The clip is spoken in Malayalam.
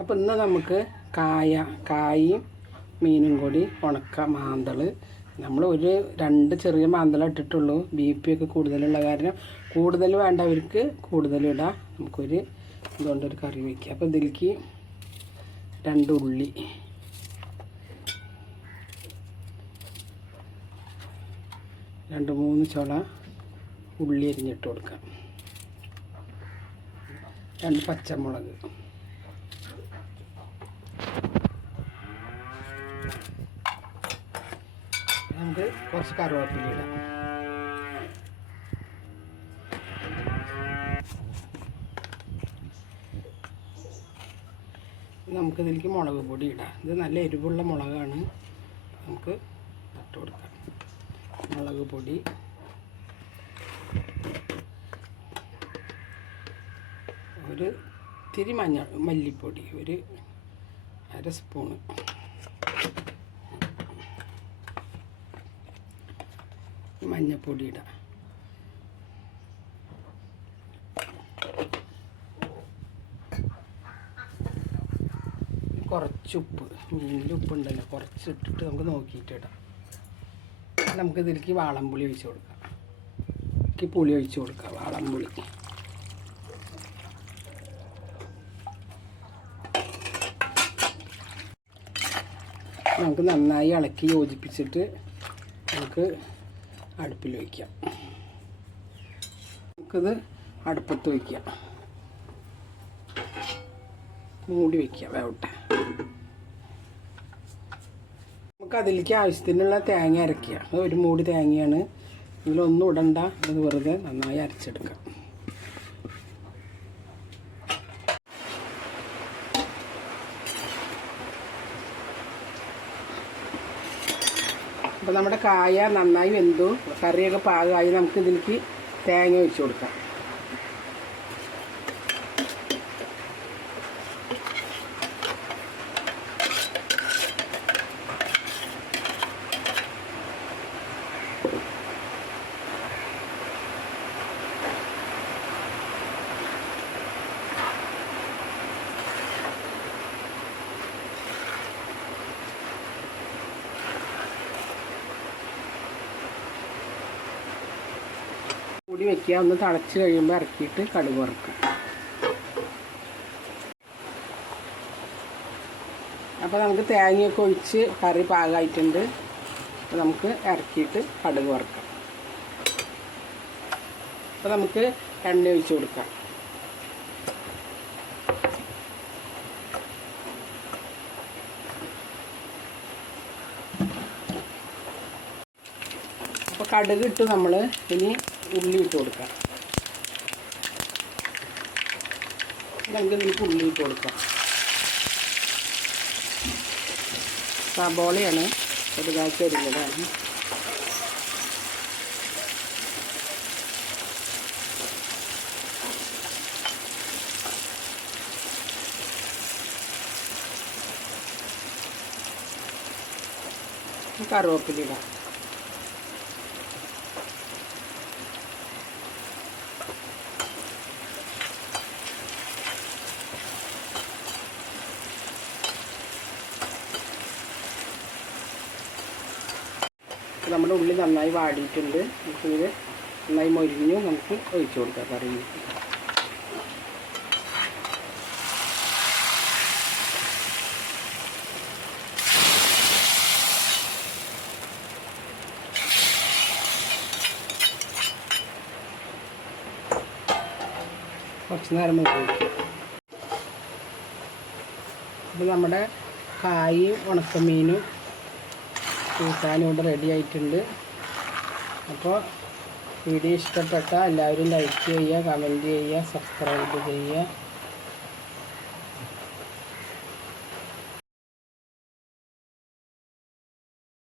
അപ്പോൾ ഇന്ന് നമുക്ക് കായ കായും മീനും കൂടി ഉണക്ക മാന്തൾ നമ്മൾ ഒരു രണ്ട് ചെറിയ മാന്തള ഇട്ടിട്ടുള്ളൂ. ബി പി ഒക്കെ കൂടുതലുള്ള കാരണം കൂടുതൽ വേണ്ടവർക്ക് കൂടുതൽ ഇടാം. നമുക്കൊരു ഇതുകൊണ്ടൊരു കറി വയ്ക്കുക അപ്പോൾ ഇതിലേക്ക് രണ്ട് ഉള്ളി. രണ്ട് മൂന്ന് ചുള ഉള്ളി അരിഞ്ഞിട്ട് കൊടുക്കാം. രണ്ട് പച്ചമുളക്. നമുക്ക് കുറച്ച് കറിവേപ്പില ഇടാം. നമുക്ക് ഇതിലേക്ക് മുളക് പൊടി ഇടാം. ഇത് നല്ല എരിവുള്ള മുളകാണ്. നമുക്ക് ഇട്ട് കൊടുക്കാം. മുളക് പൊടി. ഒരു ഇത്തിരി മഞ്ഞൾ മല്ലിപ്പൊടി. ഒരു അര സ്പൂണ്. മഞ്ഞപ്പൊടി ഇടാം കുറച്ച് ഉപ്പ് മീനിൽ ഉപ്പുണ്ടല്ലോ കുറച്ച് ഇട്ടിട്ട് നമുക്ക് നോക്കിയിട്ട് ഇടാം. നമുക്ക് ഇതിലേക്ക് വാളംപുളി ഒഴിച്ച് കൊടുക്കാം. ഇതിലേക്ക് പുളി ഒഴിച്ച് കൊടുക്കാം വാളംപുളി. നമുക്ക് നന്നായി ഇളക്കി യോജിപ്പിച്ചിട്ട് നമുക്ക് അടുപ്പിൽ വയ്ക്കാം നമുക്കിത് അടുപ്പത്ത് വയ്ക്കാം മൂടി വയ്ക്കാം വേവട്ടെ. നമുക്ക് അതിലേക്ക് ആവശ്യത്തിനുള്ള തേങ്ങ അരയ്ക്കുക. അത് ഒരു മൂടി തേങ്ങയാണ്. ഇതിലൊന്നും ഇടണ്ട. ഇത് വെറുതെ നന്നായി അരച്ചെടുക്കാം അപ്പോൾ നമ്മുടെ കായ നന്നായി വെന്തു. കറിയൊക്കെ പാകമായി. നമുക്ക് ഇതിലേക്ക് തേങ്ങ ഒഴിച്ചു കൊടുക്കാം. കൂടി വെക്കുക. ഒന്ന് തിളച്ച് കഴിയുമ്പോൾ ഇറക്കിയിട്ട് കടുക് വറുക്കുക. അപ്പോൾ നമുക്ക് തേങ്ങയൊക്കെ ഒഴിച്ച് കറി പാകമായിട്ടുണ്ട് അപ്പോൾ നമുക്ക് ഇറക്കിയിട്ട് കടുക് വറുക്കാം. അപ്പോൾ നമുക്ക് എണ്ണ ഒഴിച്ച് കൊടുക്കാം. കടുക് ഇട്ട് നമ്മൾ ഇനി ഉള്ളി ഇട്ട് കൊടുക്കാം. നമുക്ക് ഇതിലേക്ക് ഉള്ളി ഇട്ട് കൊടുക്കാം. സബോളയാണ് ചെറുതാക്കി വരുന്നതാണ് കറിവേപ്പില നമ്മുടെ ഉള്ളി നന്നായി വാടിയിട്ടുണ്ട്. നമുക്കിത് നന്നായി മൊരിഞ്ഞു നമുക്ക് ഒഴിച്ചു കൊടുക്കാം കറി. കുറച്ച് നേരം ഉപയോഗിക്കും അപ്പോൾ നമ്മുടെ കായും ഉണക്കമീനും കൂട്ടാനും ഇവിടെ റെഡി ആയിട്ടുണ്ട്. അപ്പോൾ വീഡിയോ ഇഷ്ടപ്പെട്ട എല്ലാവരും ലൈക്ക് ചെയ്യുക കമന്റ് ചെയ്യുക സബ്സ്ക്രൈബ് ചെയ്യുക.